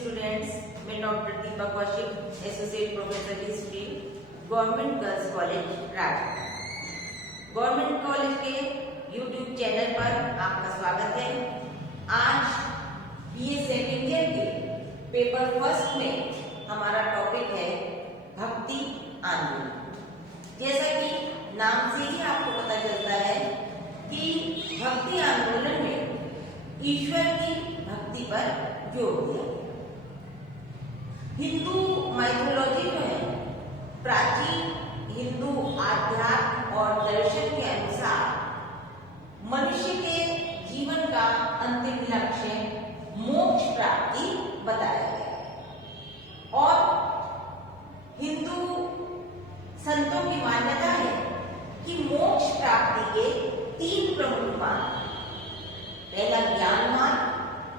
Students, मैं doctor Deepa Kaushik, associate professor history, government girls college Rajgarh. Government college के YouTube channel पर आपका स्वागत है। आज बीए सेकेंड ईयर के पेपर फर्स्ट में हमारा टॉपिक है भक्ति आंदोलन। जैसा कि नाम से ही आपको पता चलता है कि भक्ति आंदोलन में ईश्वर की भक्ति पर जोर दिया। हिंदू माइथोलॉजी जो है, प्राचीन हिंदू आध्यात्म और दर्शन के अनुसार मनुष्य के जीवन का अंतिम लक्ष्य मोक्ष प्राप्ति बताया गया है और हिंदू संतों की मान्यता है कि मोक्ष प्राप्ति के 3 प्रमुख मार्ग, पहला ज्ञान मार्ग,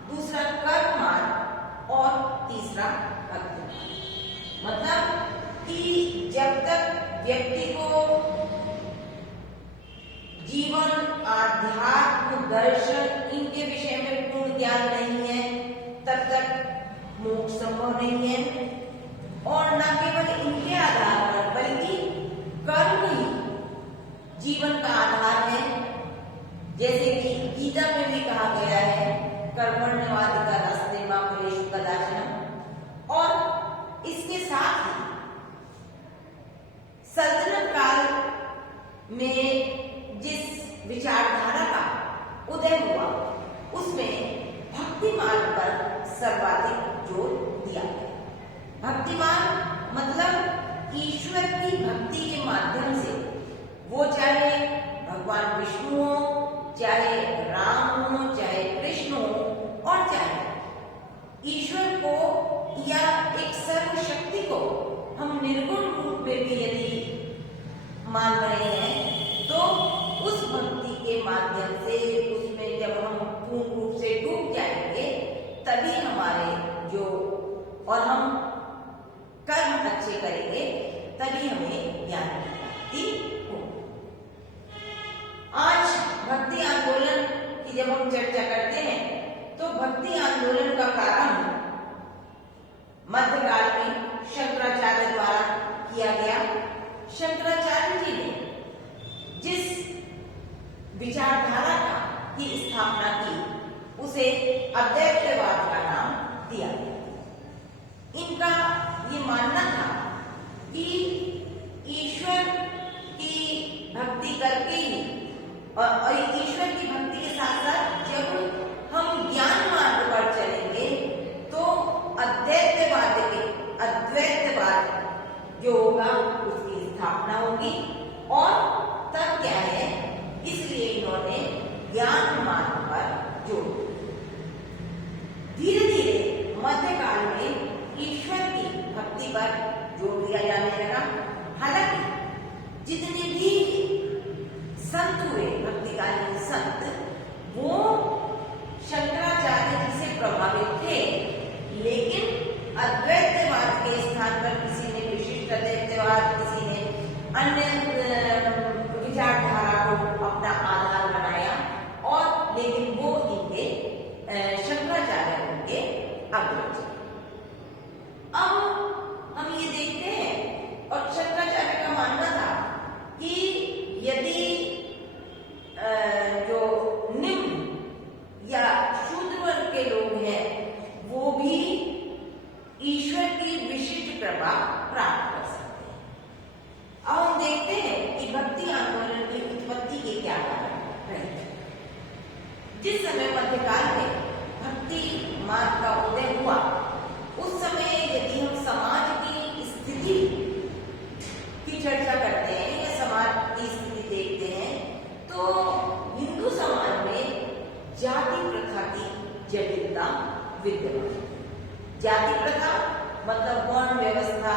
दूसरा कर्म मार्ग और तीसरा भक्ति मार्ग। मतलब कि जब तक व्यक्ति को जीवन, आध्यात्म, दर्शन इनके विषय में पूर्ण ज्ञान नहीं है, तब तक मोक्ष संभव नहीं है। और न केवल इनके आधार पर बल्कि कर्म ही जीवन का आधार है। जैसे कि गीता में भी कहा गया है, कर्मण्येवाधिकारस्ते मा फलेषु कदाचन। और इसके साथ ही सल्तनत काल में जिस विचारधारा का उदय हुआ उसमें भक्ति मार्ग पर सर्वाधिक जोर दिया गया। भक्ति मार्ग मतलब ईश्वर की भक्ति के माध्यम से, वो चाहे भगवान विष्णु हो, चाहे राम हो, चाहे कृष्ण हो, और चाहे ईश्वर को या एक सर्वशक्ति को हम निर्गुण रूप में भी यदि मान रहे हैं, तो उस भक्ति के माध्यम से उसमें जब हम पूर्ण रूप से डूब जाएंगे, तभी हमारे जो और हम कर्म अच्छे करेंगे, तभी हमें ज्ञान की प्राप्ति होगी। आज भक्ति आंदोलन की जब हम चर्चा करते हैं, तो भक्ति आंदोलन का प्रारंभ मध्यकाल में शंकराचार्य द्वारा किया गया। शंकराचार्य जी ने जिस विचारधारा की स्थापना की, उसे अद्वैतवाद का नाम दिया गया। इनका ये मानना था कि ईश्वर की भक्ति करके ही, और ईश्वर की भक्ति के साथ साथ जब हम ज्ञान मार्ग पर चलेंगे, तो अद्वैतवाद जो होगा उसकी स्थापना होगी। और तब क्या है, इसलिए इन्होंने ज्ञान मार्ग पर जोर दिया। धीरे धीरे मध्यकाल में ईश्वर की भक्ति पर जोर दिया जाने लगा। हालांकि जितने भी संत हुए, भक्तिकालीन संत, वो शंकराचार्य जी से प्रभावित थे, लेकिन अद्वैतवाद के स्थान पर किसी ने विशिष्ट अद्वैतवाद, किसी ने अन्य विचारधारा को अपना आधार बनाया, और लेकिन वो इनके शंकराचार्य उनके अग्रज। अब हम ये देखते हैं, और शंकराचार्य का मानना था कि यदि जो निम्न या शूद्र वर्ग के लोग हैं, वो भी ईश्वर की विशिष्ट कृपा प्राप्त कर सकते हैं। अब हम देखते हैं कि भक्ति आंदोलन की उत्पत्ति के क्या कारण रहे। जिस समय मध्यकाल में भक्ति मार्ग का उदय हुआ, उस समय यदि हम समाज की स्थिति की चर्चा करते हैं या समाज की स्थिति देखते हैं, तो हिंदू समाज में जाति प्रथा की जटिलता विद्यमान। जाति प्रथा मतलब वर्ण व्यवस्था,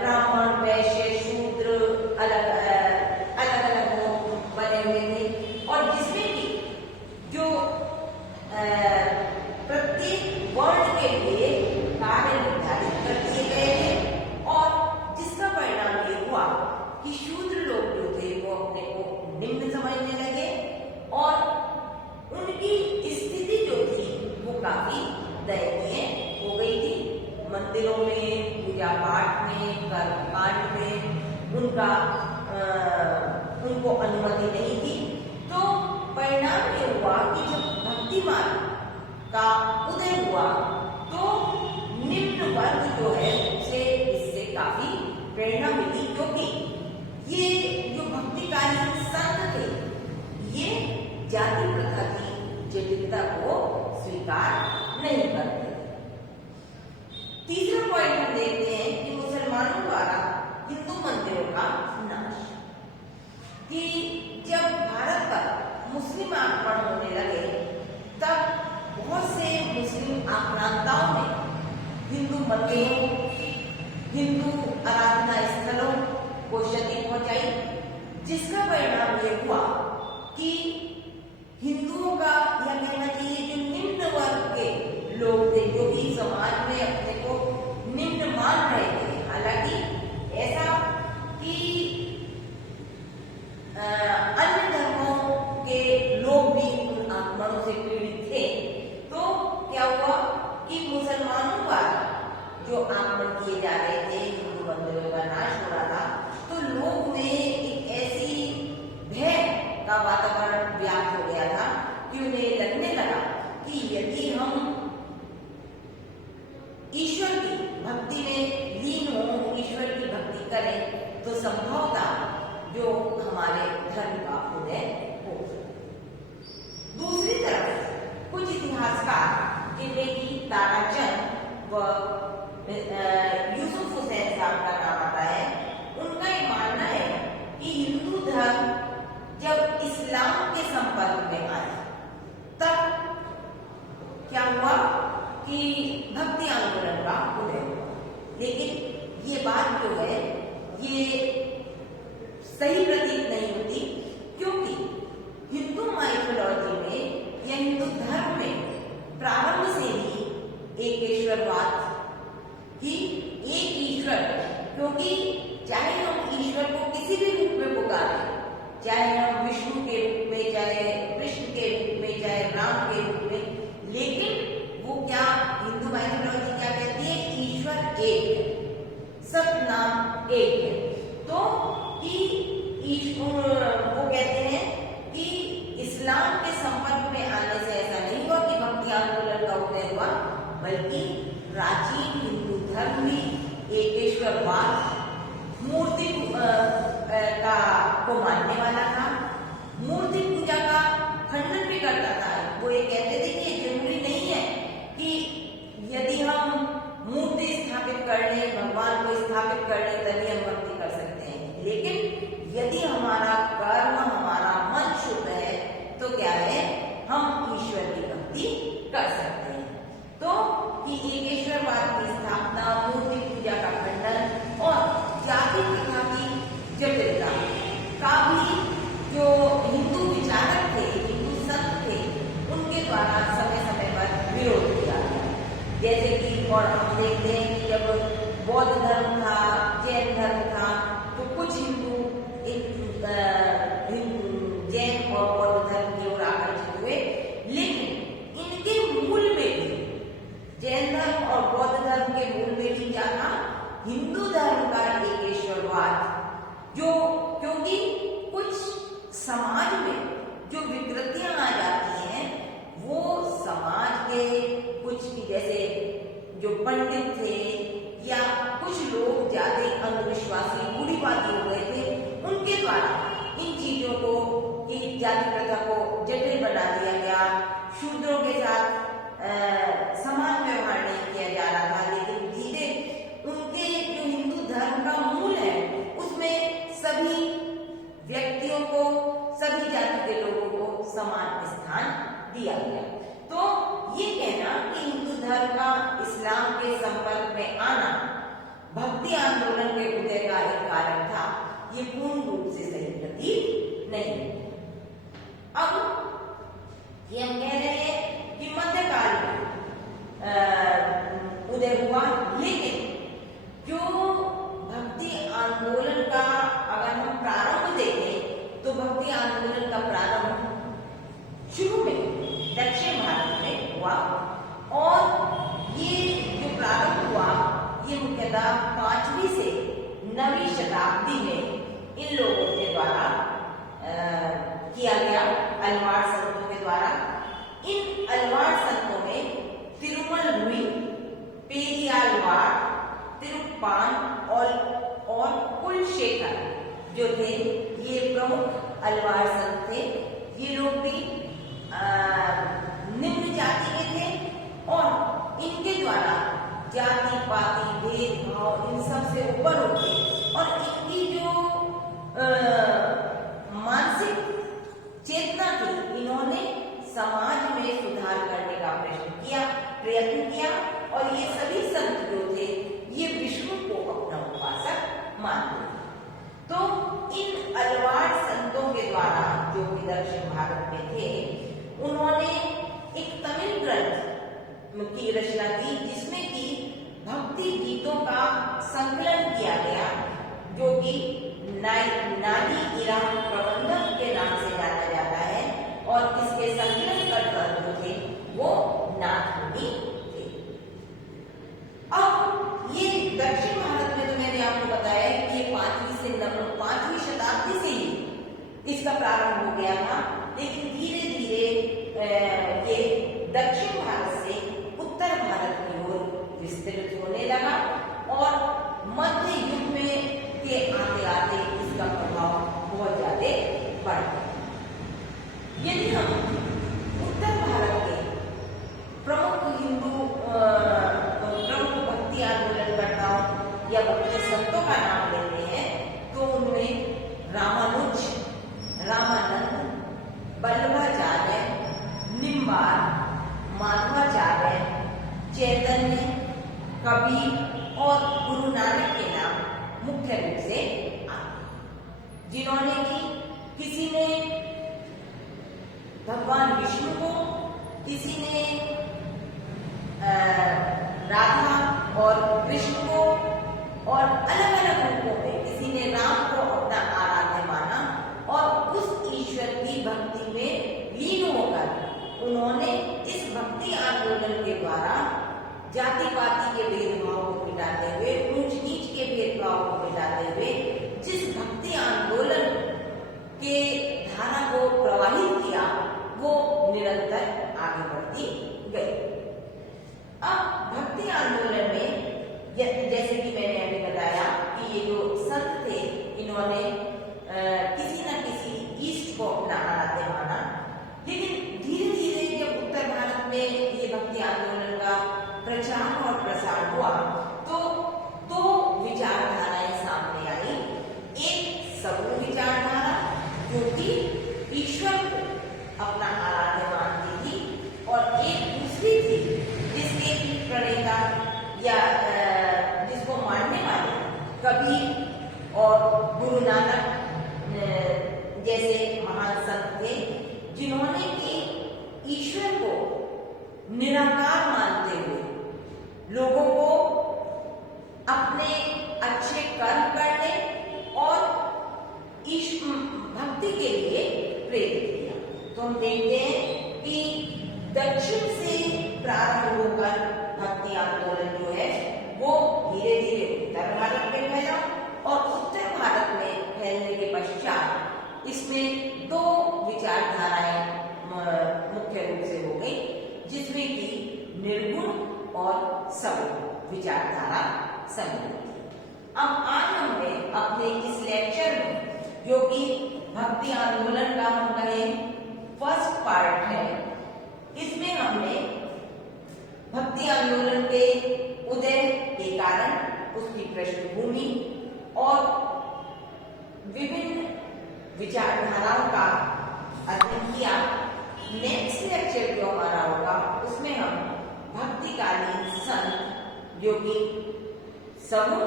ब्राह्मण, वैश्य, शूद्र अलग अलग बने हुए थे, और जिसमें कि जो प्रत्येक वर्ण के लिए कार्य निर्धारित कर दिए गए थे, और जिसका परिणाम ये हुआ कि शूद्र लोग जो थे वो अपने को निम्न समझने लगे, और उनकी स्थिति जो थी वो काफी दयनीय उनको अनुमति नहीं थी। तो परिणाम ये हुआ कि जब भक्ति मार्ग का उदय हुआ तो निम्न वर्ग जो है उसे इससे काफी प्रेरणा मिली, क्योंकि ये जो भक्तिकारी संत थे ये जाति प्रथा की जटिलता को स्वीकार नहीं करते। तीसरा पॉइंट हम देखते हैं कि मुसलमानों द्वारा हिंदू मंदिरों का नाश, कि जब भारत पर मुस्लिम आक्रमण होने लगे तब बहुत से मुस्लिम आक्रांताओं ने हिंदू मंदिरों, हिंदू आराधना स्थलों को क्षति पहुंचाई, जिसका परिणाम ये हुआ कि हिंदुओं का या कहना चाहिए जो निम्न वर्ग के लोग थे, जो भी समाज में अपने को निम्न मान रहे थे, हालांकि ऐसा कि अन्य धर्मों के लोग भी उन आक्रमणों से पीड़ित थे, तो क्या हुआ कि मुसलमानों द्वारा जो आक्रमण किए जा रहे थे, हिंदू मंदिरों का नाश हो रहा था, तो लोग में एक ऐसी भय का वातावरण व्याप्त हो गया था कि उन्हें लगने लगा कि यदि हम ईश्वर की भक्ति में लीन हो, ईश्वर की भक्ति करें, तो संभवतः जो हमारे धर्म का उदय हो। दूसरी तरफ कुछ इतिहासकार जिनमें कि ताराचंद व यूसुफ हुसैन साहब का नाम आता है, उनका ये मानना है कि हिंदू धर्म जब इस्लाम के संपर्क में आया तब क्या हुआ कि भक्ति आंदोलन का उदय हुआ। लेकिन ये बात जो है ये सही प्रतीत नहीं होती, क्योंकि हिंदू माइथोलॉजी में या हिंदू धर्म में प्रारंभ से ही एकेश्वरवाद कि एक ईश्वर, क्योंकि चाहे हम ईश्वर को किसी भी रूप में पुकारें, चाहे हम विष्णु के रूप में, चाहे कृष्ण के रूप में, चाहे राम के रूप में, लेकिन वो क्या हिंदू माइथोलॉजी क्या कहती है, ईश्वर एक है, सब नाम एक है। तो कि वो कहते हैं कि इस्लाम के संपर्क में आने से ऐसा नहीं हुआ कि भक्ति आंदोलन का उदय हुआ, बल्कि प्राचीन हिंदू धर्म भी एकेश्वरवाद, मूर्ति का को मानने वाला था, मूर्ति पूजा का खंडन भी करता था। वो ये कहते थे कि ये जरूरी नहीं है कि यदि हम मूर्ति स्थापित कर लें, भगवान को स्थापित कर लें, तभी हम भक्ति कर सकते हैं, लेकिन यदि हमारा कर्म, हमारा मन शुद्ध है तो क्या है, हम ईश्वर की भक्ति कर सकते हैं। तो कि एकेश्वरवाद की स्थापना, मूर्ति पूजा का खंडन और जाति प्रथा की जटिलता का भी जो हिंदू विचारक थे, हिंदू संत थे, उनके द्वारा समय समय पर विरोध किया गया। जैसे कि और हम देखते हैं कि जब बौद्ध धर्म था, जैन धर्म था, तो कुछ हिंदू जैन और बौद्ध धर्म की ओर आकर्षित हुए, लेकिन इनके मूल में भी, जैन धर्म और बौद्ध धर्म के मूल में भी क्या था, हिंदू धर्म का एकेश्वरवाद, जो क्योंकि कुछ समाज में जो विकृतियां आ जाती हैं, वो समाज के कुछ जैसे जो पंडित थे या कुछ लोग ज्यादा अंधविश्वासी रूढ़िवादी हो गए थे, उनके द्वारा इन चीजों को, कि जाति प्रथा को जटिल बना दिया गया, शूद्रों के साथ समान व्यवहार नहीं किया जा रहा था। लेकिन धीरे उनके जो हिंदू धर्म का मूल है उसमें सभी व्यक्तियों को, सभी जाति के लोगों को समान स्थान दिया गया। तो ये कहना कि हिंदू धर्म का इस्लाम के संपर्क में आना भक्ति आंदोलन के उदय का एक कारण था, ये पूर्ण रूप से सही प्रतीत नहीं। अब ये हम कह रहे हैं कि मध्यकाल में उदय हुआ, लेकिन जो भक्ति आंदोलन का अगर हम प्रारंभ देखें तो भक्ति आंदोलन का प्रारंभ शुरू में दक्षिण भारत में हुआ, और ये प्रारंभ हुआ ये मुख्यतः 5वीं से 9वीं शताब्दी में इन लोगों के द्वारा किया गया, अलवार संतों के द्वारा। इन अलवार संतों में तिरुमल भुई, पेरियालवाड़, तिरुप्पान और कुलशेखर जो थे, ये प्रमुख अलवार संत थे। ये लोग भी निम्न जाति के थे और इनके द्वारा जाति पाति भेदभाव इन सब से ऊपर उठे और इनकी जो मानसिक चेतना थी, इन्होंने समाज में सुधार करने का प्रयत्न किया और ये सभी संत जो थे ये विष्णु को अपना उपासक मानते थे। तो इन अलवार संतों के द्वारा जो कि दक्षिण भारत में थे, उन्होंने एक तमिल ग्रंथ की रचना की जिसमें कि भक्ति गीतों का संकलन किया गया, जो कि नादी इरा प्रबंधक के नाम से जाना जाता है और इसके संकलनकर्ता जो थे वो नाथ मुनि थे। अब ये दक्षिण भारत में तो मैंने आपको बताया कि ये 5वीं शताब्दी से ही इसका प्रारंभ हो गया था, लेकिन धीरे धीरे ये दक्षिण भारत से उत्तर भारत की ओर विस्तृत होने लगा और मध्य युग में के आते आते इसका प्रभाव बहुत ज्यादा बढ़ गया। यदि हम उत्तर भारत के प्रमुख भक्ति आंदोलनकर्ताओं या भक्ति संतों का नाम लेते हैं तो उनमें रामानुज, रामानंद, वल्लभाचार्य, निम्बार, माधवाचार्य, चैतन्य, कबीर और गुरु नानक के नाम मुख्य रूप से आते, जिन्होंने कि किसी ने भगवान विष्णु को, किसी ने राधा और कृष्ण को और अलग अलग रूपों में, किसी ने राम को अपना आराध्य माना और उस ईश्वर की भक्ति में लीन होकर उन्होंने इस भक्ति आंदोलन के द्वारा जाति पाति के भेदभाव को मिटाते हुए, ऊंच नीच के भेदभाव को मिटाते हुए जिस भक्ति आंदोलन के धारा को प्रवाहित किया वो निरंतर आगे बढ़ती गई। अब भक्ति आंदोलन में जैसे कि मैंने अभी बताया कि ये जो संत थे इन्होंने किसी न किसी ईष्ट को अपना आराध्य माना, लेकिन धीरे धीरे जब उत्तर भारत में ये भक्ति आंदोलन का प्रचार और प्रसार हुआ तो दो विचारधाराएं सामने आई। एक सगुण विचारधारा जो कि ईश्वर को अपना आराध्य मानती थी और एक दूसरी थी जिसके प्रणेता या जिसको मानने वाले कबीर और गुरु नानक जैसे महान संत थे, जिन्होंने कि ईश्वर को निराकार मानते हुए लोगों को अपने अच्छे कर्म करने और भक्ति के लिए प्रेरित किया। तो हम देखते हैं कि दक्षिण से प्रारंभ होकर भक्ति आंदोलन जो है वो धीरे धीरे उत्तर भारत में फैला और उत्तर भारत में फैलने के पश्चात इसमें दो विचारधाराएं मुख्य रूप से हो गई, जिसमें कि निर्गुण और सगुण विचारधारा सम्मिलित थी। अब आज हमने अपने इस लेक्चर में, जो कि भक्ति आंदोलन का हम कहें फर्स्ट पार्ट है, इसमें हमने भक्ति आंदोलन के उदय के कारण, उसकी पृष्ठभूमि और विभिन्न विचारधाराओं का अध्ययन किया। नेक्स्ट लेक्चर जो हमारा होगा उसमें हम भक्तिकालीन संत जो कि सगुण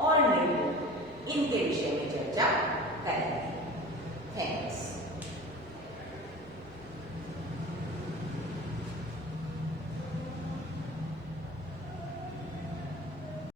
और निर्गुण इनके विषय में चर्चा करेंगे।